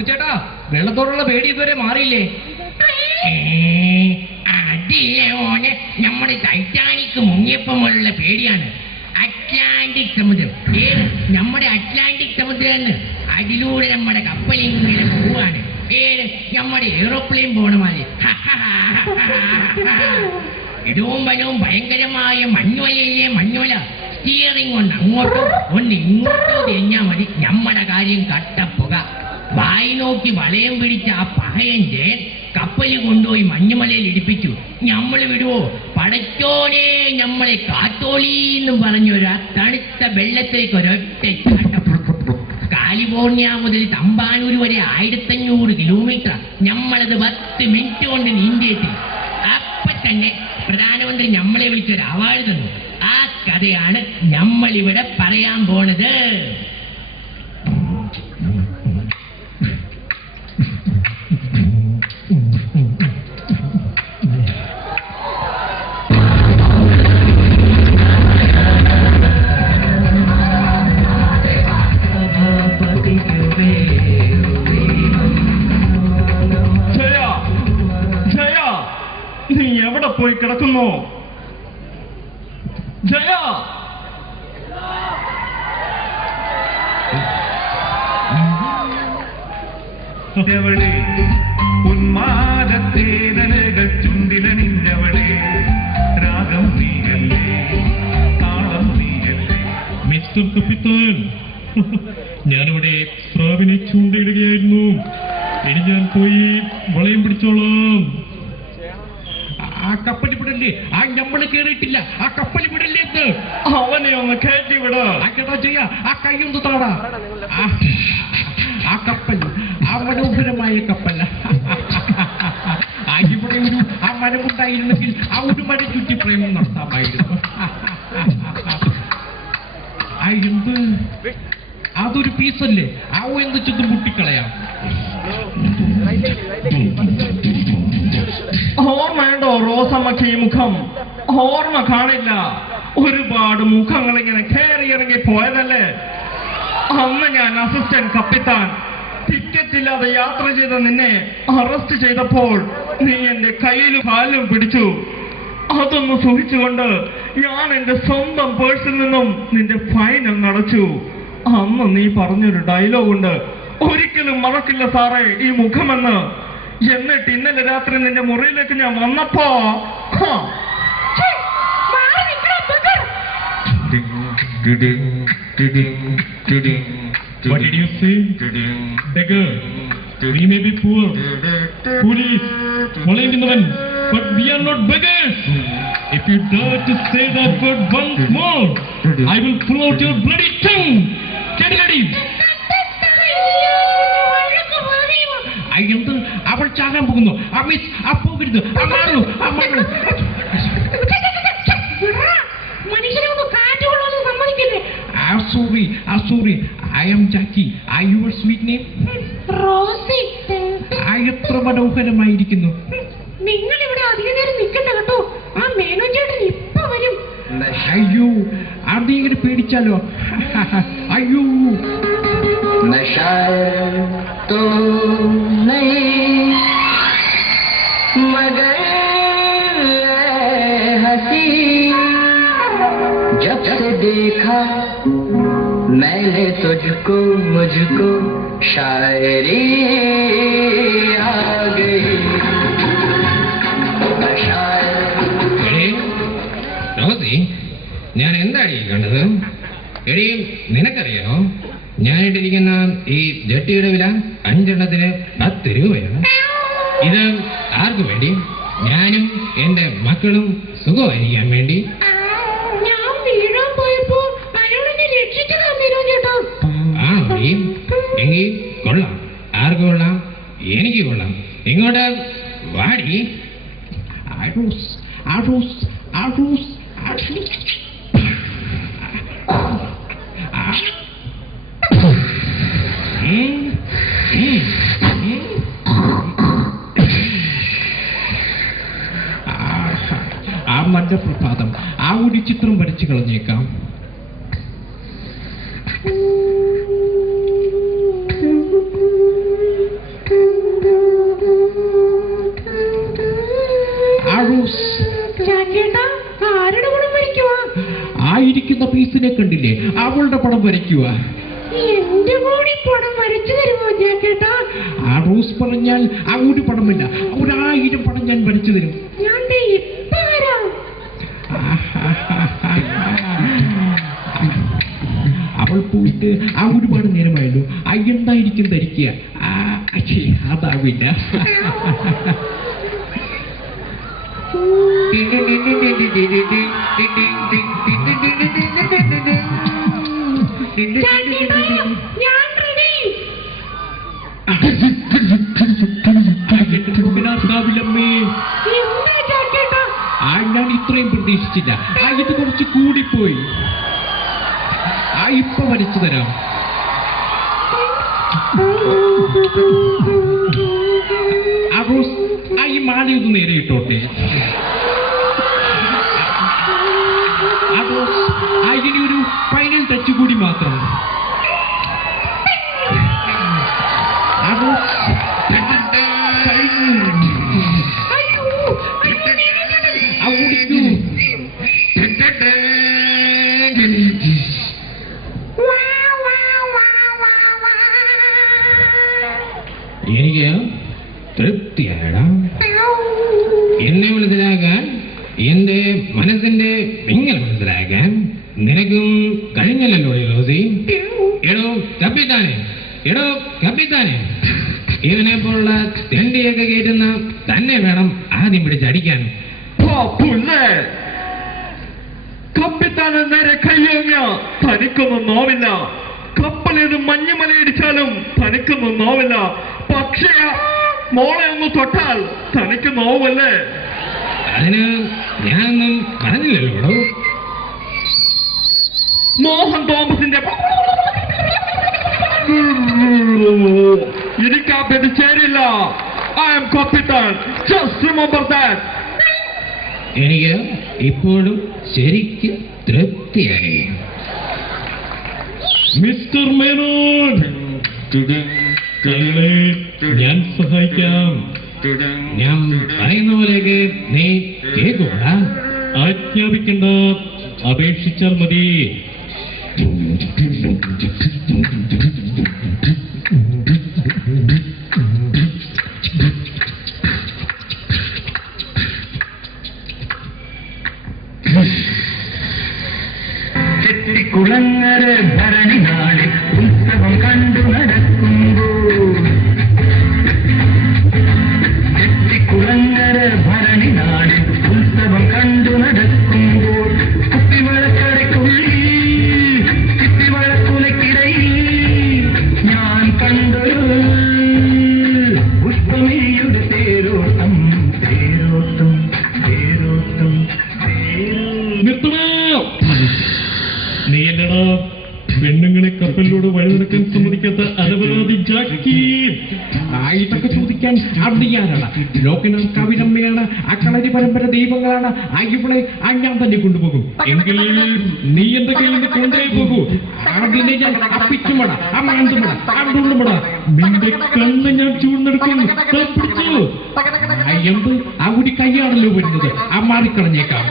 അപ്പുച്ചേട്ടാ, വെള്ളത്തോടുള്ള പേടി ഇതുവരെ മാറിയില്ലേ? അതില്ലേ മോനെ, നമ്മുടെ ടൈറ്റാനിക് മുങ്ങിയപ്പോഴുള്ള പേടിയാണ്. അറ്റ്ലാന്റിക് സമുദ്രം, നമ്മുടെ അറ്റ്ലാന്റിക് സമുദ്രം, അതിലൂടെ നമ്മുടെ കപ്പലിങ്ങനെ പോവാണ്. നമ്മുടെ എയ്റോപ്ലെയിൻ പോണ മാതിരി. ഇടവും വനവും ഭയങ്കരമായ മഞ്ഞുവലയിലെ മഞ്ഞുവല. സ്റ്റിയറിംഗ് ഒന്ന് അങ്ങോട്ടോ ഒന്ന് ഇങ്ങോട്ടോ തിരിഞ്ഞാൽ മതി, നമ്മുടെ കാര്യം കട്ടപ്പുക. വായി നോക്കി വളയം പിടിച്ച ആ പഹയന്റെ കപ്പല് കൊണ്ടുപോയി മഞ്ഞുമലയിൽ ഇടിപ്പിച്ചു. നമ്മൾ വിടുവോ? പടച്ചോനെ, നമ്മളെ കാത്തോളീന്നും പറഞ്ഞൊരു ആ തണുത്ത വെള്ളത്തിലേക്ക് ഒരൊറ്റ ചാട്ടം. കാലിഫോർണിയ മുതൽ തമ്പാനൂർ വരെ 1500 കിലോമീറ്റർ. നമ്മളത് 10 മിനിറ്റ് കൊണ്ട് നീന്തിയിട്ട് അപ്പൊ തന്നെ പ്രധാനമന്ത്രി നമ്മളെ വിളിച്ചൊരു അവാർഡ് തന്നു. ആ കഥയാണ് നമ്മളിവിടെ പറയാൻ പോണത്. നീ എവിടെ പോയി കിടക്കുന്നു? ജയ, വളെ ഉന്മാദത്തേനലകൾ ചുണ്ടിലണിഞ്ഞവളെ, രാഗം നീയല്ലേ, താളം നീയല്ലേ. മിസ്റ്റർ കപ്പിത്താൻ, ഞാനിവിടെ സ്രാവിനെ ചൂണ്ടയിടുകയായിരുന്നു. ഇനി ഞാൻ പോയി വളയം പിടിച്ചോളാം. ആ കപ്പൽ വിടല്ലേ, ആ നമ്മള് കേറിയിട്ടില്ല, ആ കപ്പൽ വിടല്ലേ എന്ന്. അവനെ ഒന്ന് കയറ്റി വിട. ആക്കടാ ചെയ്യാ, ആ കൈയൊന്ന് താടാ. ആ കപ്പൽ, ആ മനോഹരമായ കപ്പൽ. ഇവിടെ ഒരു ആ മരമുണ്ടായിരുന്നെങ്കിൽ ആ ഒരു മരം ചുറ്റി പ്രേമം നടത്താമായിരുന്നു. എന്ത്, അതൊരു പീസല്ലേ, ആ എന്ത് ചുറ്റും മുട്ടിക്കളയാം. ഓർമ്മയുണ്ടോ റോസമ്മക്ക് ഈ മുഖം? ഓർമ്മ കാണില്ല. ഒരുപാട് മുഖങ്ങൾ ഇങ്ങനെ കയറി ഇറങ്ങി പോയതല്ലേ. അന്ന് ഞാൻ അസിസ്റ്റന്റ് കപ്പിത്താൻ ടിക്കറ്റ് ഇല്ലാതെ യാത്ര ചെയ്ത നിന്നെ അറസ്റ്റ് ചെയ്തപ്പോൾ നീ എന്റെ കയ്യിലും കാലിലും പിടിച്ചു. അതൊന്ന് സൂക്ഷിച്ചുകൊണ്ട് ഞാൻ എന്റെ സ്വന്തം പേഴ്സിൽ നിന്നും നിന്റെ ഫൈൻ അടച്ചു. അന്ന് നീ പറഞ്ഞൊരു ഡയലോഗ് ഉണ്ട്, ഒരിക്കലും മറക്കില്ല സാറേ ഈ മുഖമെന്ന്. എന്നിട്ട് ഇന്നലെ രാത്രി നിന്റെ മുറിയിലേക്ക് ഞാൻ വന്നപ്പോ What did you say? Beggar, we may be poor, police, വളയുന്നവൻ, but we are not beggars. If you dare to say that word once more, I will pull out your bloody tongue. Get ready. എന്ത്, അവൾ ചാകാൻ പോകുന്നു. ആ miss, ആ പോകരുത്, ആ മാറൂ, ആ മാറൂ. Sorry, I am Jackie. Are you your sweet name? Rosie. എത്ര മനോഹരമായിരിക്കുന്നു. നിങ്ങൾ ഇവിടെ അധികം നേരം നിൽക്കണ്ട കേട്ടോ, ആ മേനോൻ ചേട്ടൻ ഇപ്പൊ വരും. അയ്യോ, അത് ഇങ്ങനെ പേടിച്ചാലോ. അയ്യോ, तो नहीं मगर हंसी, जब से देखा मैंने तुझको मुझको शायरी आ गई. റോസി, ഞാൻ എന്താണ് ഈ കണ്ടത്? എടീ, നിനക്കറിയാമോ ഞാനിട്ടിരിക്കുന്ന ഈ ജട്ടിയുടെ വില 5 എണ്ണത്തിന് 10 രൂപയാണ്. ഇത് ആർക്കു വേണ്ടി? ഞാനും എന്റെ മക്കളും സുഖമായിരിക്കാൻ വേണ്ടി. ഞാൻ വീഴാൻ പോയപ്പോ അയാളെന്നെ രക്ഷിച്ചു തന്നിരോ ചേട്ടാ. ആ മതി, എങ്കിൽ കൊള്ളാം. ആർക്ക് കൊള്ളാം? എനിക്ക് കൊള്ളാം. ഇങ്ങോട്ട് വാടി. ആഡൂസ് ആഡൂസ് ആഡൂസ് ആഡൂസ്. ആ മധ്യപ്രഭാതം ആ ഒരു ചിത്രം വരച്ചു കളഞ്ഞേക്കാം. ഇരിക്കുന്ന പീസിനെ കണ്ടില്ലേ, അവളുടെ പടം വരയ്ക്കുക. എന്റെ കൂടി പടം വരച്ചു തരുമോ ചേട്ടാ? ആ റോസ് പറഞ്ഞാൽ ആ ഒരു പടമില്ല, 1000 പടം ഞാൻ വരച്ചു തരും. ഞാൻ ഇപ്പൊ വരാം. അവൾ പോയിട്ട് ആ ഒരുപാട് നേരമായല്ലോ. എന്തായിരിക്കും ധരിക്കുക? അതാവില്ല. ഞാൻ റെഡി. ഞാൻ ഇത്രയും പ്രതീക്ഷിച്ചില്ല. ഇത് കുറച്ച് കൂടിപ്പോയി. ഇപ്പൊ വരച്ചു തരാം. ഈ മാലയൊന്ന് നേരെ ഇട്ടോട്ടെ. ഇതിനൊരു ഫൈനൽ ടച്ച് കൂടി മാത്രം. എനിക്ക് തൃപ്തിയായടാ. എന്നെ മനസ്സിലാക്കാൻ, എന്റെ മനസ്സിന്റെ വിങ്ങൽ മനസ്സിലാക്കാൻ നിനക്കും കഴിഞ്ഞല്ലോ റോസി. എടോ കപ്പിത്താനെ, ഇവനെ പോലുള്ള തെണ്ടിയൊക്കെ കയറ്റുന്ന തന്നെ വേണം ആദ്യം പിടിച്ചടിക്കാൻ. കപ്പിത്താന് നേരെ കയ്യോങ്ങിയ തനിക്കൊന്നും നോവില്ല. കപ്പലേത് മഞ്ഞുമലയിടിച്ചാലും തനിക്കൊന്നും നോവില്ല. പക്ഷേ മോളെ ഒന്ന് തൊട്ടാൽ തനിക്ക് നോവല്ലേ? അതിന് ഞാനൊന്നും പറഞ്ഞില്ലല്ലോ. മോഹൻ തോമസിന്റെ എനിക്കത് ചേരില്ല. ഐ ആം കപ്പിത്താൻ. Just remember that. എനിക്ക് ഇപ്പോഴും ശരിക്കും തൃപ്തിയായി. മിസ്റ്റർ മേനോൻ, ഞാൻ സഹായിക്കാം. ഞാൻ പറയുന്ന പോലെയൊക്കെ നീ കേൾക്കൂടാ. ആജ്ഞാപിക്കണ്ട, അപേക്ഷിച്ചാൽ മതി. കുളങ്ങര ഭരണി നാളിൽ ഉത്സവം കണ്ടു നടക്കുമ്പോൾ, കുളങ്ങര ഭരണി നാളിൽ ഉത്സവം കണ്ടു നടക്കുമ്പോൾ, കുപ്പിവളക്കടയ്ക്കുള്ളിൽ കുപ്പിവളക്കുലക്കിടയിൽ ഞാൻ കണ്ടു പുഷ്പമേയുടെ തേരോട്ടം തേരോട്ടം തേരോട്ടം. നീ എന്നടാ പെണ്ണുങ്ങളെ കപ്പലിലൂടെ വഴിനടക്കാൻ സമ്മതിക്കാത്ത അനവരാധി ജാക്കി. ഇതൊക്കെ ചോദിക്കാൻ അറിയാനാണ്. ലോകനാഥ് കവിതമ്മയാണ്, ആ കളരി പരമ്പര ദൈവങ്ങളാണ്. ഇവിടെ ഞാൻ തന്നെ കൊണ്ടുപോകും. എങ്കിൽ നീ എന്റെ കയ്യിൽ നിന്ന് കൊണ്ടേ പോകൂ. അതിനെ ഞാൻ അപ്പിച്ചുമട, മാന്തുമട, അണ്ടുമട, നിന്റെ കണ്ണ് ഞാൻ ചൂഴ്ന്നെടുക്കും. പിടിച്ചു. എന്ത് ആ കൂടി കൈയാണല്ലോ വരുന്നത്. മാറിക്കളഞ്ഞേക്കാം.